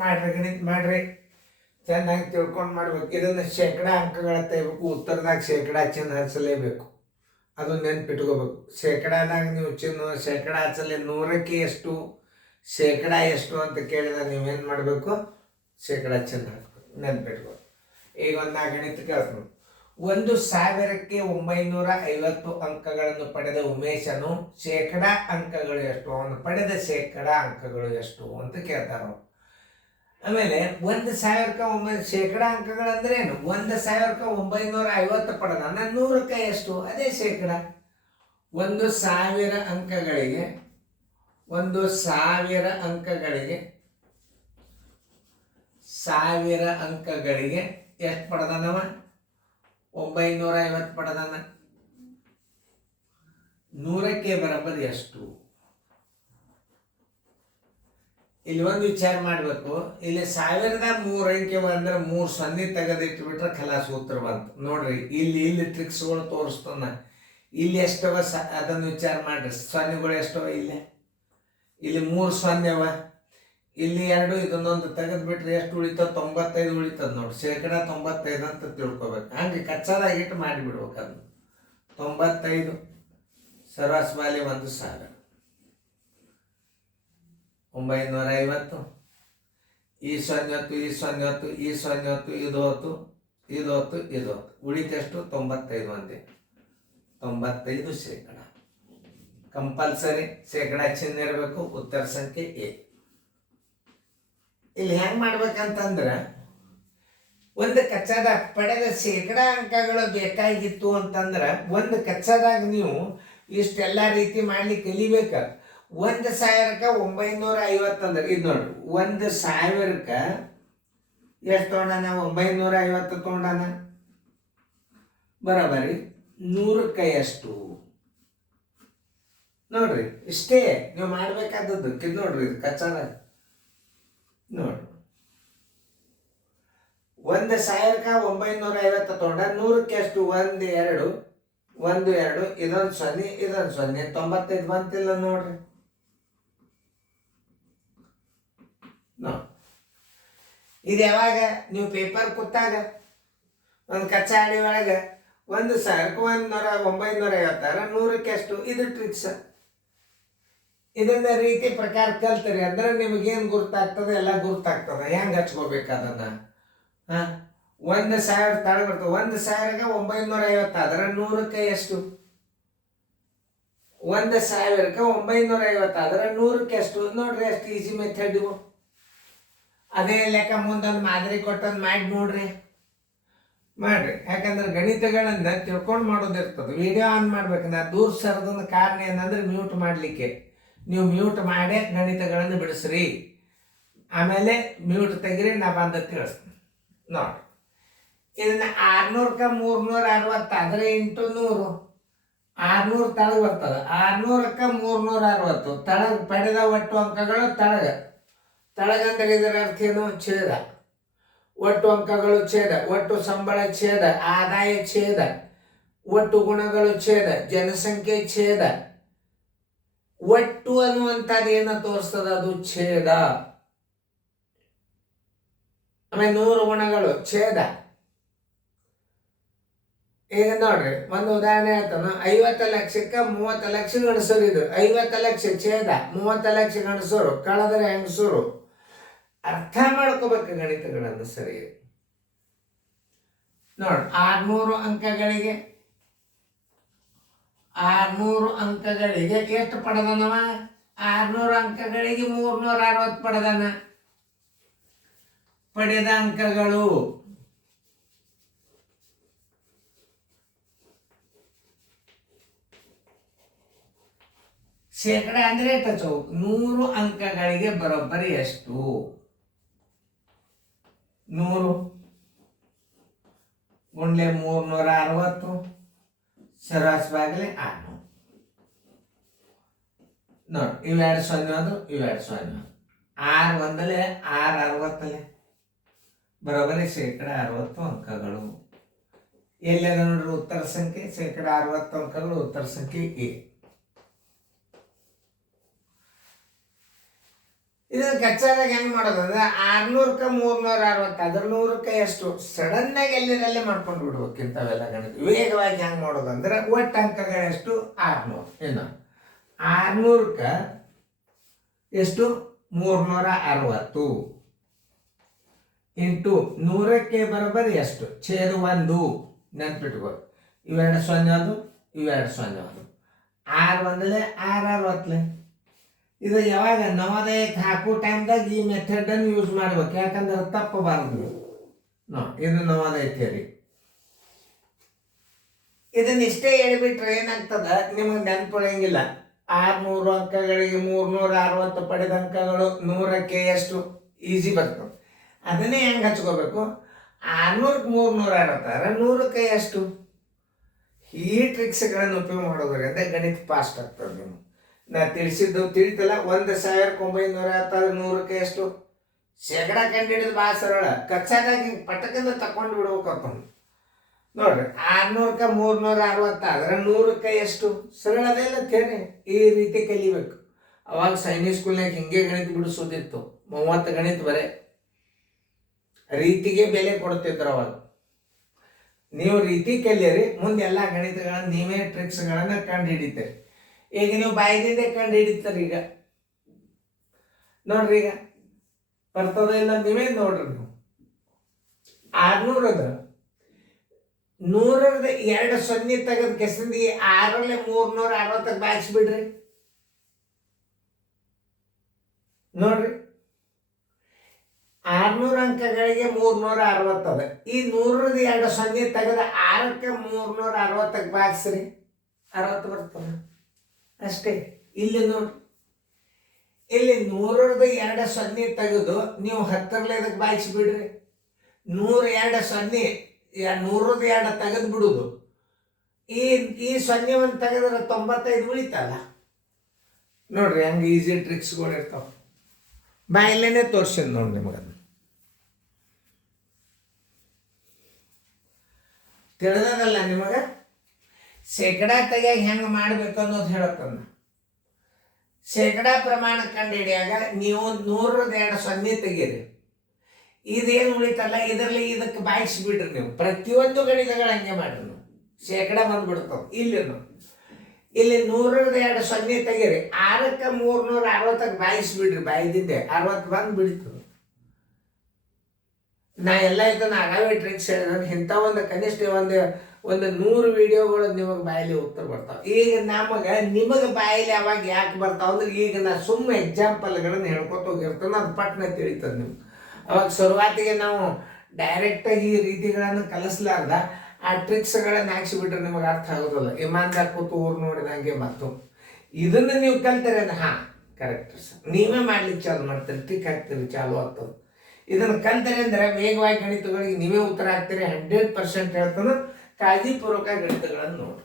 ಮಾಡ್ರಿ ಗಣಿತ ಮಾಡ್ರಿ, ಚೆನ್ನಾಗಿ ತಿಳ್ಕೊಂಡು ಮಾಡ್ಬೇಕು. ಇದನ್ನು ಶೇಕಡಾ ಅಂಕಗಳ ತೆಗಿಬೇಕು, ಉತ್ತರದಾಗ ಶೇಕಡಾ ಚಿಹ್ನೆ ಹಚ್ಚಲೇಬೇಕು, ಅದು ನೆನ್ಪಿಟ್ಕೋಬೇಕು. ಶೇಕಡಾದಾಗ ನೀವು ಚಿಹ್ನೆ ಶೇಕಡಾ ಹಚ್ಚಲಿ, 100ಕ್ಕೆ ಎಷ್ಟು ಶೇಕಡಾ ಎಷ್ಟು ಅಂತ ಕೇಳಿದ್ರೆ ನೀವೇನು ಮಾಡಬೇಕು, ಶೇಕಡಾ ಚಿಹ್ನೆ ಹಾಕಬೇಕು, ನೆನ್ಪಿಟ್ಕೋಬೇಕು. ಈಗ ಒಂದು ಗಣಿತ ಕೇಳ್ತೀನಿ. 1950 ಅಂಕಗಳನ್ನು ಪಡೆದ ಉಮೇಶನು ಶೇಕಡಾ ಅಂಕಗಳು ಎಷ್ಟು, ಅವನು ಪಡೆದ ಶೇಕಡಾ ಅಂಕಗಳು ಎಷ್ಟು ಅಂತ ಕೇಳ್ತಾರ. ಆಮೇಲೆ 1000ಕ್ಕೆ ಶೇಕಡಾ ಅಂಕಗಳಂದ್ರೆ ಏನು, 1950 ಪಡೆದಾನ, 100ಕ್ಕೆ ಎಷ್ಟು, ಅದೇ ಶೇಕಡಾ. 1000 ಅಂಕಗಳಿಗೆ 1000 ಅಂಕಗಳಿಗೆ ಎಷ್ಟು ಪಡೆದಾನವ, 950 ಪಡೆದಾನ. 100ಕ್ಕೆ ಬರೋಬ್ಬರಿ ಎಷ್ಟು? ಇಲ್ಲಿ ಒಂದು ವಿಚಾರ ಮಾಡಬೇಕು. ಇಲ್ಲಿ 1003 ಅಂಕೆ ಅಂದ್ರೆ 3 0 ತೆಗೆದಿಟ್ಬಿಟ್ರೆ ಖಲಾಸ್ ಉತ್ತರ ಬಂತು. ನೋಡ್ರಿ, ಇಲ್ಲಿ ಟ್ರಿಕ್ಸ್ಗಳು ತೋರಿಸ್ತಾನ. ಇಲ್ಲಿ ಎಷ್ಟವ ಅದನ್ನು ವಿಚಾರ ಮಾಡ್ರಿ. ಸೊನ್ನೆಗಳು ಎಷ್ಟವ, ಇಲ್ಲಿ 3 0 ಇಲ್ಲಿ 2, ಇದನ್ನೊಂದು ತೆಗೆದ್ಬಿಟ್ರೆ ಎಷ್ಟು ಉಳಿತದ, 95 ಉಳಿತದ. ನೋಡಿ, ಶೇಕಡಾ 95 ಅಂತ ತಿಳ್ಕೊಬೇಕು. ಹಂಗೆ ಕಚ್ಚಾದಾಗಿಟ್ಟು ಮಾಡಿಬಿಡ್ಬೇಕು. ಅದನ್ನು 95 ಸರಾಸರಿ 1000, 950, ಈ 0 ಈ 0 ಈ 0 ಇದು ಹೊತ್ತು ಇದು ಹೊತ್ತು ಇದು ಹೊತ್ತು ಉಳಿತೆಷ್ಟು, 95 ಒಂದೇ, 95 ಶೇಕಡ. ಕಂಪಲ್ಸರಿ ಶೇಕಡಾ ಚಿಹ್ನೆ ಇರಬೇಕು, ಉತ್ತರ ಸಂಖ್ಯೆ ಎ. ಇಲ್ಲಿ ಹೆಂಗ್ ಮಾಡ್ಬೇಕಂತಂದ್ರೆ, ಒಂದು ಕಚ್ಚಾದಾಗ ಪಡೆದ ಶೇಕಡಾ ಅಂಕಗಳು ಬೇಕಾಗಿತ್ತು ಅಂತಂದ್ರೆ, ಒಂದು ಕಚ್ಚಾದಾಗ ನೀವು ಇಷ್ಟೆಲ್ಲ ರೀತಿ ಮಾಡ್ಲಿಕ್ಕೆ ಕಲಿಬೇಕ. 1000ಕ್ಕೆ 950 ಅಂದ್ರೆ ಇದು ನೋಡ್ರಿ, 1000ಕ್ಕೆ ಎಷ್ಟು ತೊಗೊಂಡಾನ, 950 ತೊಗೊಂಡಾನ. ಬರೋಬರಿ 100ಕ್ಕೆ ಎಷ್ಟು ನೋಡ್ರಿ. ಇಷ್ಟೇ ನೀವು ಮಾಡ್ಬೇಕಾದದ್ದು. ನೋಡ್ರಿ, ಇದು ಕಚ್ಚಾದಾಗ ನೋಡ್ರಿ, 1000ಕ್ಕೆ 950 ತೊಗೊಂಡ, 100ಕ್ಕೆ ಎಷ್ಟು, 1 2 1 2 ಇದೊಂದು 0 ಇದೊಂದು 0, 95 ಬಂತಿಲ್ಲ ನೋಡ್ರಿ. ಇದು ಯಾವಾಗ ನೀವು ಪೇಪರ್ ಕೂತಾಗ ಒಂದು ಕಚ್ಚಾಡಿ ಒಳಗೆ 1000ಕ್ಕೆ 950, 100ಕ್ಕೆ ಎಷ್ಟು, ಇದು ಟ್ರಿಕ್ಸ್. ಇದನ್ನ ರೀತಿ ಪ್ರಕಾರ ಕಲ್ತರಿ ಅಂದ್ರೆ ನಿಮಗೇನು ಗುರ್ತಾಗ್ತದೆ, ಎಲ್ಲ ಗುರ್ತಾಗ್ತದೆ. ಹೆಂಗೆ ಹಚ್ಕೋಬೇಕು ಅದನ್ನ. 1000 ತಳ ಬರ್ತದೆ. 1000ಕ್ಕೆ 950 ಆದ್ರೆ 100ಕ್ಕೆ ಎಷ್ಟು, 1000ಕ್ಕೆ 950 ಆದ್ರೆ 100ಕ್ಕೆ ಎಷ್ಟು ನೋಡ್ರಿ. ಎಷ್ಟು ಈಸಿ ಮೆಥಡ್ ಇವು. ಅದೇ ಲೆಕ್ಕ ಮುಂದೊಂದು ಮಾದರಿ ಕೊಟ್ಟೊಂದು ಮಾಡಿ ನೋಡ್ರಿ, ಮಾಡ್ರಿ. ಯಾಕಂದ್ರೆ ಗಣಿತಗಳನ್ನ ತಿಳ್ಕೊಂಡು ಮಾಡೋದಿರ್ತದೆ. ವಿಡಿಯೋ ಆನ್ ಮಾಡ್ಬೇಕು. ನಾ ದೂರ ಸರದೊಂದು ಕಾರಣ ಏನಂದ್ರೆ ಮ್ಯೂಟ್ ಮಾಡಲಿಕ್ಕೆ. ನೀವು ಮ್ಯೂಟ್ ಮಾಡೇ ಗಣಿತಗಳನ್ನು ಬಿಡಿಸ್ರಿ, ಆಮೇಲೆ ಮ್ಯೂಟ್ ತೆಗಿರಿ, ನಾ ಬಂದ ತಿಳಿಸ್ತೀನಿ ನೋಡಿ. ಇದನ್ನ 600ಕ್ಕೆ 360 ಆದ್ರೆ ಇಂಟು 100, 600 ತಳಗ ಬರ್ತದೆ. 600ಕ್ಕೆ 360 ತಳಗ ಪಡೆದ ಒಟ್ಟು ಅಂಕಗಳು ತಳಗಂದ್ರೆ ಇದರ ಅರ್ಥ ಏನು, ಛೇದ. ಒಟ್ಟು ಅಂಕಗಳು ಛೇದ, ಒಟ್ಟು ಸಂಬಳ ಛೇದ, ಆದಾಯ ಛೇದ, ಒಟ್ಟು ಗುಣಗಳು ಛೇದ, ಜನಸಂಖ್ಯೆ ಛೇದ. ಒಟ್ಟು ಅನ್ನುವಂಥದ್ದು ಏನ ತೋರಿಸ್ತದ, ಅದು ಛೇದ. ಆಮೇಲೆ 100 ಗುಣಗಳು ಛೇದ. ಈಗ ನೋಡ್ರಿ, ಒಂದು ಉದಾಹರಣೆ ಹೇಳ್ತಾನ. 50 ಲಕ್ಷಕ್ಕೆ 30 ಲಕ್ಷ ಗಣಸರು ಇದ್ರು. 50 ಲಕ್ಷ ಛೇದ, 30 ಲಕ್ಷ ಗಣಸರು, ಕಳೆದರೆ ಹೆಂಗಸರು. ಅರ್ಥ ಮಾಡ್ಕೋಬೇಕು ಗಣಿತಗಳನ್ನು ಸರಿ. ನೋಡ್ರಿ, 600 ಅಂಕಗಳಿಗೆ ಎಷ್ಟು ಪಡೆದನವ, 600 ಅಂಕಗಳಿಗೆ 360 ಪಡೆದನ. ಪಡೆದ ಅಂಕಗಳು ಶೇಕಡ ಅಂದ್ರೆ 100 ಅಂಕಗಳಿಗೆ ಬರೋಬ್ಬರಿ ಎಷ್ಟು, 100 ಗುಂಡ್ಲೆ 360 ಸರಾಸರಿ 600. ನೋಡಿ, ಇವೆರಡು 0 ಅದು, ಇವೆರಡು 0. 6 ಒಂದಲೆ 6 60 ಬರೋಬ್ಬರಿ ಶೇಕಡ 60 ಅಂಕಗಳು. ಎಲ್ಲದ ನೋಡ್ರಿ ಉತ್ತರ ಸಂಖ್ಯೆ, ಶೇಕಡ 60 ಅಂಕಗಳು, ಉತ್ತರ ಸಂಖ್ಯೆ ಎ. ಇದನ್ನ ಕಚ್ಚಾದಾಗ ಹೆಂಗ್ ಮಾಡೋದು ಅಂದ್ರೆ 600ಕ್ಕೆ 360 ಅದ್ರ 100ಕ್ಕೆ ಎಷ್ಟು ಸಡನ್ ಆಗಿ ಎಲ್ಲಿರಲ್ಲೇ ಮಾಡ್ಕೊಂಡು ಬಿಡ್ಬೇಕು ಇಂಥವೆಲ್ಲ ಗಣಿತ. ವೇಗವಾಗಿ ಹೆಂಗ್ ಮಾಡೋದು ಅಂದ್ರೆ ಒಟ್ಟು ಅಂಕಗಳೆಷ್ಟು 600. ಇನ್ನು 600ಕ್ಕೆ ಎಷ್ಟು 360 ಇಂಟು 100ಕ್ಕೆ ಬರೋಬ್ಬರಿ ಎಷ್ಟು ಛೇದ 1 ನೆನ್ಪಿಟ್ಕೋ. ಇವೆರಡು 0 ಅದು ಇವೆರಡು 0 ಅದು 6 ಒಂದಲೇ 6 ಇದು ಯಾವಾಗ ನವೋದಯಕ್ಕೆ ಹಾಕೋ ಟೈಮ್ದಾಗ ಈ ಮೆಥಡನ್ನು ಯೂಸ್ ಮಾಡ್ಬೇಕು, ಯಾಕಂದ್ರೆ ತಪ್ಪಬಾರದು. ಇದು ನವೋದಯ ಥಿಯರಿ. ಇದನ್ನ ಇಷ್ಟೇ ಹೇಳ್ಬಿಟ್ರೆ ಏನಾಗ್ತದ ನಿಮಗೆ ನೆನಪುಳಿಯಂಗಿಲ್ಲ. 600 ಅಂಕಗಳಿಗೆ 360 ಪಡೆದ ಅಂಕಗಳು 100ಕ್ಕೆ ಎಷ್ಟು ಈಸಿ ಬರ್ತದೆ. ಅದನ್ನೇ ಹೆಂಗೆ ಹಚ್ಕೋಬೇಕು, 600ಕ್ಕೆ 360 100ಕ್ಕೆ ಎಷ್ಟು. ಈ ಟ್ರಿಕ್ಸ್ಗಳನ್ನು ಉಪಯೋಗ ಮಾಡೋದ್ರಿಂದ ಗಣಿತ ಫಾಸ್ಟ್ ಆಗ್ತದೆ. ನೀವು ನಾ ತಿಳಿಸಿದ್ದು ತಿಳಿತಲ್ಲ. 1950 100ಕ್ಕೆ ಎಷ್ಟು ಶೇಕಡ ಕಂಡುಹಿಡಿದು ಭಾಳ ಸರಳ. ಕಚ್ಚಾದಾಗಿ ಪಟಕದಿಂದ ತಕೊಂಡು ಬಿಡ್ಬೇಕಪ್ಪ ನೋಡ್ರಿ. 600ಕ್ಕೆ 360 100ಕ್ಕೆ ಎಷ್ಟು ಸರಳದೇ ಇಲ್ಲ ತೇರಿ. ಈ ರೀತಿ ಕಲಿಬೇಕು. ಅವಾಗ ಸೈನಿಕ್ ಸ್ಕೂಲ್ನಾಗ ಹಿಂಗೆ ಗಣಿತ ಬಿಡಿಸೋದಿತ್ತು. 30 ಗಣಿತ ಬರೇ ರೀತಿಗೆ ಬೆಲೆ ಕೊಡ್ತಿದ್ರು ಅವಾಗ. ನೀವು ರೀತಿ ಕಲಿಯರಿ, ಮುಂದೆ ಎಲ್ಲ ಗಣಿತಗಳನ್ನ ನೀವೇ ಟ್ರಿಕ್ಸ್ಗಳನ್ನು ಕಂಡು ಹಿಡಿತೀರಿ. ಈಗ ನೀವು ಬಾಯಿದಿಂದ ಕಂಡು ಹಿಡಿತಾರೆ. ಈಗ ನೋಡ್ರಿ, ಈಗ ಬರ್ತದ ಇಲ್ಲ ನೀವೇ ನೋಡ್ರಿ. ನೀವು 600 100ರದ 2 0 ತೆಗೆದ ಕೆಸಂದಿ 6ರಲ್ಲಿ 360ಕ್ಕೆ ಬಾಗಿಸ್ಬಿಡ್ರಿ. ನೋಡ್ರಿ, 600 ಅಂಕಗಳಿಗೆ 360 ಅದ. ಈ 100ರದ 2 0 ತೆಗೆದ 6ಕ್ಕೆ 360ಕ್ಕೆ ಬಾಗಿಸ್ರಿ, 60 ಬರ್ತದೆ ಅಷ್ಟೇ. ಇಲ್ಲಿ ನೋಡ್ರಿ, ಇಲ್ಲಿ 100ರದ 2 0 ತೆಗೆದು ನೀವು 10ರಲ್ಲಿ ಅದಕ್ಕೆ ಬಾಗಿಸ್ಬಿಡ್ರಿ. 102 0 100ರದ 2 ತೆಗೆದು ಬಿಡುದು. ಈ 0 ಒಂದು ತೆಗೆದ್ರೆ 95 ಉಳಿತಲ್ಲ. ನೋಡ್ರಿ ಹಂಗೆ ಈಸಿ ಟ್ರಿಕ್ಸ್ಗಳು ಇರ್ತಾವ. ಬಾಯಲ್ಲೇನೆ ತೋರ್ಸಿದ್ ನೋಡಿ ನಿಮಗನ್ನು. ತಿಳಿದದಲ್ಲ ನಿಮಗೆ. ಶೇಕಡ ತೆಗಿಯಾಗ ಹೆಂಗೆ ಮಾಡ್ಬೇಕು ಅನ್ನೋದು ಹೇಳತ್ತಂದ. ಶೇಕಡ ಪ್ರಮಾಣ ಕಂಡು ಹಿಡಿಯಾಗ ನೀವು 100ರದ 2 0 ತೆಗೀರಿ. ಇದೇನು ಉಳಿತಲ್ಲ ಇದರಲ್ಲಿ ಇದಕ್ಕೆ ಬಾಯಿಸ್ಬಿಡ್ರಿ. ನೀವು ಪ್ರತಿಯೊಂದು ಗಣಿತಗಳು ಹಂಗೆ ಮಾಡ್ರಿ. ನೀವು ಶೇಕಡ ಬಂದ್ಬಿಡ್ತಾವ. ಇಲ್ಲಿ 100ರದ 2 0 ತೆಗೀರಿ. 6ಕ್ಕೆ 360ಕ್ಕೆ ಬಾಯಿಸ್ಬಿಡ್ರಿ. ಬಾಯಿದ್ದೆ 60 ಬಂದು ಬಿಡ್ತದೆ. ನಾ ಎಲ್ಲ ಇದನ್ನ ಅಗಾವೇ ಟ್ರಿಕ್ಸ್ ಹೇಳಿದ್ರೆ ಇಂಥ ಒಂದು ಕನಿಷ್ಠ ಒಂದು 100 ವಿಡಿಯೋಗಳು ನಿಮಗೆ ಬಾಯಲ್ಲಿ ಉತ್ತರ ಬರ್ತಾವೆ. ಈಗ ನಿಮಗೆ ಬಾಯಲ್ಲಿ ಅವಾಗ ಯಾಕೆ ಬರ್ತಾವ ಅಂದ್ರೆ ಈಗ ನಾ ಸುಮ್ಮನೆ ಎಕ್ಸಾಂಪಲ್ಗಳನ್ನು ಹೇಳ್ಕೊತ ಹೋಗಿರ್ತಾನೆ, ಅದು ಪಟ್ನ ತಿಳಿತದೆ ನಿಮ್ಗೆ. ಅವಾಗ ಶುರುವಾತಿಗೆ ನಾವು ಡೈರೆಕ್ಟಾಗಿ ಈ ರೀತಿಗಳನ್ನು ಕಲಿಸ್ಲಾರ್ದ ಆ ಟ್ರಿಕ್ಸ್ಗಳನ್ನು ಹಾಕ್ಸಿಬಿಟ್ರೆ ನಿಮಗೆ ಅರ್ಥ ಆಗೋದಿಲ್ಲ. ಇಮಾನ್ದಾರ್ ಕೂತು ಊರು ನೋಡಿದಂಗೆ ಮತ್ತು ಇದನ್ನು ನೀವು ಕಲ್ತೀರಿ ಅಂದ್ರೆ ಹಾಂ ಕರೆಕ್ಟ್ ಸರ್, ನೀವೇ ಮಾಡ್ಲಿಕ್ಕೆ ಚಾಲು ಮಾಡ್ತೀರಿ, ಟ್ರಿಕ್ ಹಾಕ್ತೀರಿ, ಚಾಲು ಆಗ್ತದೆ. ಇದನ್ನು ಕಲ್ತೀರಿ ಅಂದರೆ ವೇಗವಾಗಿ ಗಣಿತಗಳಿಗೆ ನೀವೇ ಉತ್ತರ ಹಾಕ್ತೀರಿ. 100% ಹೇಳ್ತಾನೆ. ಕಾಳಜಿಪೂರ್ವಕ ಗಣಿತಗಳನ್ನು ನೋಡಿ.